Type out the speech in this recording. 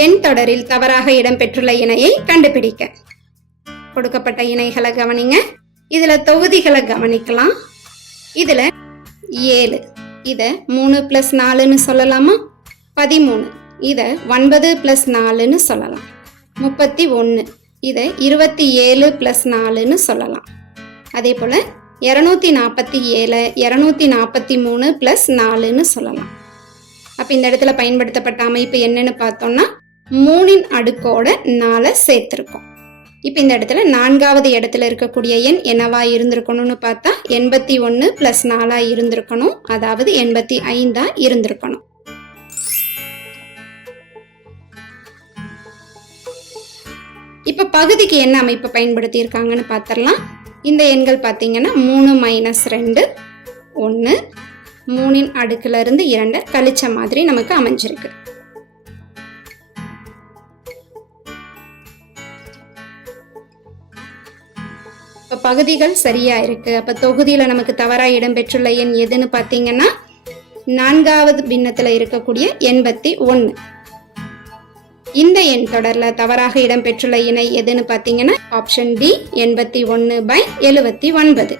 எண் தொடரில் தவறாக இடம்பெற்றுள்ள இணையை கண்டுபிடிக்க. கொடுக்கப்பட்ட இணைகளை கவனிங்க. இதுல தொகுதிகளை கவனிக்கலாம். இதுல ஏழு இதை மூணு ப்ளஸ் நாலுன்னு சொல்லலாமா? பதிமூணு இதை ஒன்பது ப்ளஸ் நாலுன்னு சொல்லலாம். முப்பத்தி ஒன்று இதை இருபத்தி ஏழு ப்ளஸ் நாலுன்னு சொல்லலாம். அதே போல் இரநூத்தி நாற்பத்தி ஏழு இரநூத்தி நாற்பத்தி மூணு ப்ளஸ் நாலுன்னு சொல்லலாம். அப்போ இந்த இடத்துல பயன்படுத்தப்பட்ட அமைப்பு என்னன்னு பார்த்தோம்னா மூணின் அடுக்கோட நாலை சேர்த்துருக்கோம். இப்போ இந்த இடத்துல நான்காவது இடத்துல இருக்கக்கூடிய எண் என்னவா இருந்திருக்கணும்னு பார்த்தா எண்பத்தி ஒன்று ப்ளஸ் நாலாக இருந்திருக்கணும். அதாவது எண்பத்தி ஐந்தாக இருந்திருக்கணும். இப்போ பகுதிக்கு என்ன அமைப்பு பயன்படுத்தியிருக்காங்கன்னு பார்த்துடலாம் இந்த எண்கள் பார்த்தீங்கன்னா மூணு மைனஸ் ரெண்டு ஒன்று மூணின் அடுக்கிலிருந்து இரண்டை கழிச்ச மாதிரி நமக்கு அமைஞ்சிருக்கு. இப்போ பகுதிகள் சரியா இருக்கு. அப்போ தொகுதியில் நமக்கு தவறா இடம்பெற்றுள்ள எண் எதுன்னு பார்த்தீங்கன்னா நான்காவது பின்னத்தில் இருக்கக்கூடிய எண்பத்தி ஒன்று இந்த எண் தொடரில் தவறாக இடம்பெற்றுள்ள இணை எதுன்னு பார்த்தீங்கன்னா ஆப்ஷன் டி எண்பத்தி ஒன்று பை எழுபத்தி ஒன்பது.